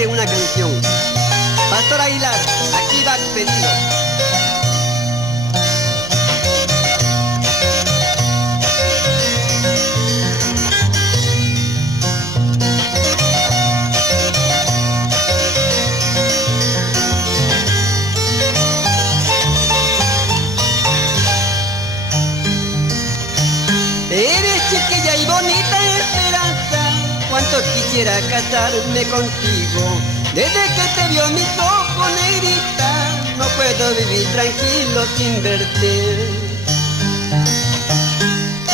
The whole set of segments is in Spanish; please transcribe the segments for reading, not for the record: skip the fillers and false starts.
dedicarte una canción. Pastor Aguilar, aquí va tu pedido. Eres chiquilla y bonita Esperanza, cuánto quisiera casarme contigo. Desde que te vio mis ojos, negrita, no puedo vivir tranquilo sin verte.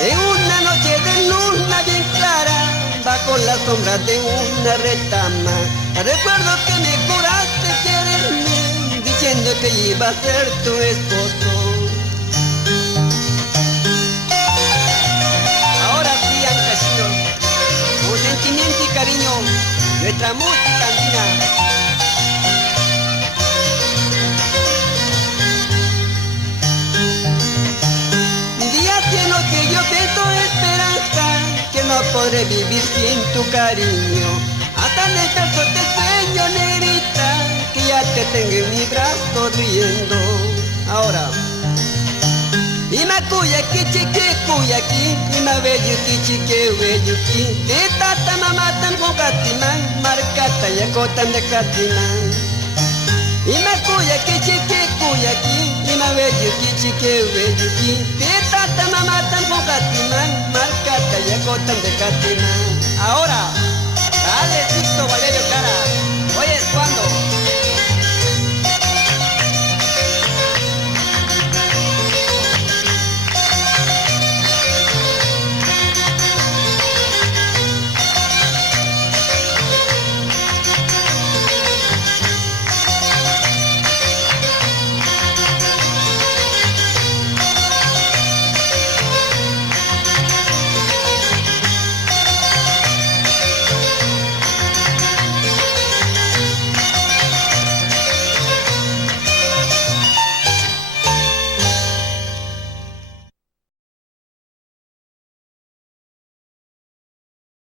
En una noche de luna bien clara, bajo la sombra de una retama, recuerdo que me juraste quererme, diciendo que iba a ser tu esposo. Con sentimiento y cariño, nuestra música andina. Día lleno que yo siento esperanza, que no podré vivir sin tu cariño. Hasta en el verso te sueño, negrita, que ya te tengo en mi brazo riendo. Ahora. Ima kuya kichi ke kuya ki, ima veju kichi ke veju ki. Te tata mamatan kokatiman, markata ya kotan de katiman. Ima kuya kichi ke kuya ki, ima veju kichi ke veju ki. Te tata mamatan kokatiman, markata ya kotan de katiman. Ahora, dale Sixto Valerio Cara, oye, ¿cuándo?